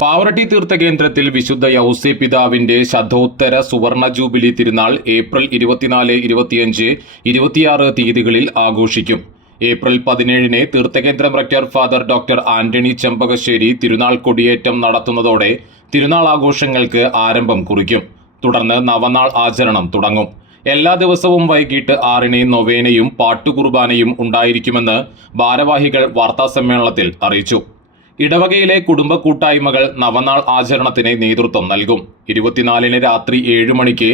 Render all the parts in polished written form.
പാവറട്ടി തീർത്ഥകേന്ദ്രത്തിൽ വിശുദ്ധ യൗസേ പിതാവിന്റെ ശതോത്തര സുവർണ ജൂബിലി തിരുനാൾ ഏപ്രിൽ 24, 25, 26 തീയതികളിൽ ആഘോഷിക്കും. ഏപ്രിൽ 17-ന് തീർത്ഥകേന്ദ്രം rector father doctor Antony Chembakassery തിരുനാൾ കൊടിയേറ്റം നടത്തുന്നതോടെ തിരുനാൾ ആഘോഷങ്ങൾക്ക് ആരംഭം കുറിക്കും. തുടർന്ന് നവനാൾ ആചരണം തുടങ്ങും. എല്ലാ ദിവസവും വൈകിട്ട് 6-ന് നൊവേനയും പാട്ടുകുർബാനയും ഉണ്ടായിരിക്കുമെന്ന് ഭാരവാഹികൾ വാർത്താസമ്മേളനത്തിൽ അറിയിച്ചു. ഇടവകയിലെ കുടുംബ കൂട്ടായ്മകൾ നവനാൾ ആചരണത്തിന് നേതൃത്വം നൽകും. 24-ന് രാത്രി 7 മണിക്ക്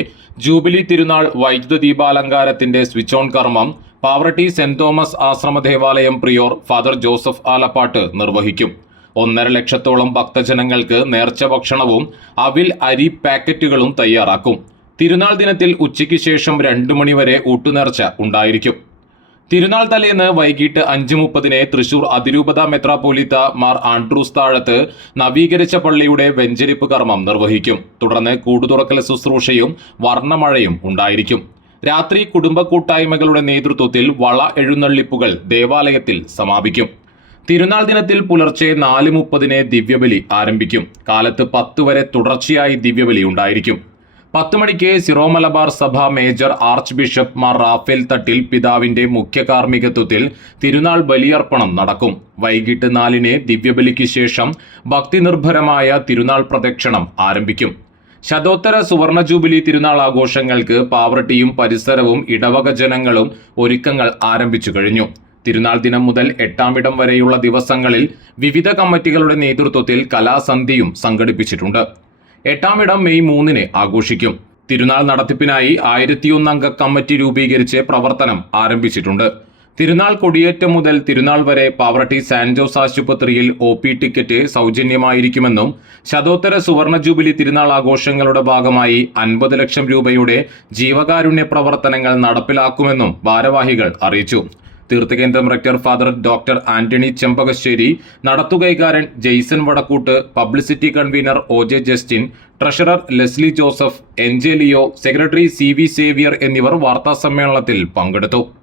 ജൂബിലി തിരുനാൾ വൈദ്യുത ദീപാലങ്കാരത്തിന്റെ സ്വിച്ച് ഓൺ കർമ്മം പാവറട്ടി സെന്റ് തോമസ് ആശ്രമ ദേവാലയം പ്രിയോർ ഫാദർ ജോസഫ് ആലപ്പാട്ട് നിർവഹിക്കും. 1.5 ലക്ഷത്തോളം ഭക്തജനങ്ങൾക്ക് നേർച്ച ഭക്ഷണവും അവിൽ അരി പാക്കറ്റുകളും തയ്യാറാക്കും. തിരുനാൾ ദിനത്തിൽ ഉച്ചയ്ക്ക് ശേഷം 2 മണിവരെ ഊട്ടുനേർച്ച ഉണ്ടായിരിക്കും. തിരുനാൾ തലേന്ന് വൈകിട്ട് 5:30-ന് തൃശൂർ അതിരൂപത മെത്രാപ്പോലീത്ത മാർ ആൻഡ്രൂസ് താഴത്ത് നവീകരിച്ച പള്ളിയുടെ വെഞ്ചരിപ്പ് കർമ്മം നിർവഹിക്കും. തുടർന്ന് കൂടുതുറക്കൽ ശുശ്രൂഷയും വർണ്ണമഴയും ഉണ്ടായിരിക്കും. രാത്രി കുടുംബ കൂട്ടായ്മകളുടെ നേതൃത്വത്തിൽ വള എഴുന്നള്ളിപ്പുകൾ ദേവാലയത്തിൽ സമാപിക്കും. തിരുനാൾ ദിനത്തിൽ പുലർച്ചെ 4:30-ന് ദിവ്യബലി ആരംഭിക്കും. കാലത്ത് 10 വരെ തുടർച്ചയായി ദിവ്യബലി ഉണ്ടായിരിക്കും. 10 മണിക്ക് സിറോ മലബാർ സഭ major archbishop Mar Raphael Thattil പിതാവിന്റെ മുഖ്യ കാർമ്മികത്വത്തിൽ തിരുനാൾ ബലിയർപ്പണം നടക്കും. വൈകിട്ട് 4-ന് ദിവ്യബലിക്ക് ശേഷം ഭക്തിനിർഭരമായ തിരുനാൾ പ്രദക്ഷിണം ആരംഭിക്കും. ശതോത്തര സുവർണ ജൂബിലി തിരുനാൾ ആഘോഷങ്ങൾക്ക് പാവറട്ടിയും പരിസരവും ഇടവക ജനങ്ങളും ഒരുക്കങ്ങൾ ആരംഭിച്ചു കഴിഞ്ഞു. തിരുനാൾ ദിനം മുതൽ 8-ാം ഇടം വരെയുള്ള ദിവസങ്ങളിൽ വിവിധ കമ്മിറ്റികളുടെ നേതൃത്വത്തിൽ കലാസന്ധ്യയും സംഘടിപ്പിച്ചിട്ടുണ്ട്. 8-ാം ഇടം മെയ് 3-ന് ആഘോഷിക്കും. തിരുനാൾ നടത്തിപ്പിനായി 1001 അംഗ കമ്മിറ്റി രൂപീകരിച്ച് പ്രവർത്തനം ആരംഭിച്ചിട്ടുണ്ട്. തിരുനാൾ കൊടിയേറ്റം മുതൽ തിരുനാൾ വരെ പാവറട്ടി സാന്റ് ജോസ് ആശുപത്രിയിൽ OP ടിക്കറ്റ് സൗജന്യമായിരിക്കുമെന്നും ശതോത്തര സുവർണ ജൂബിലി തിരുനാൾ ആഘോഷങ്ങളുടെ ഭാഗമായി 50 ലക്ഷം രൂപയുടെ ജീവകാരുണ്യ പ്രവർത്തനങ്ങൾ നടപ്പിലാക്കുമെന്നും ഭാരവാഹികൾ അറിയിച്ചു. തീർത്ഥകേന്ദ്രം rector father doctor Antony Chembakassery, നടത്തുകൈകാരൻ Jaison Vadakkoot, publicity convener OJ Justin, treasurer Leslie Joseph, NJ Leo, secretary CV Xavier എന്നിവർ വാർത്താസമ്മേളനത്തിൽ പങ്കെടുത്തു.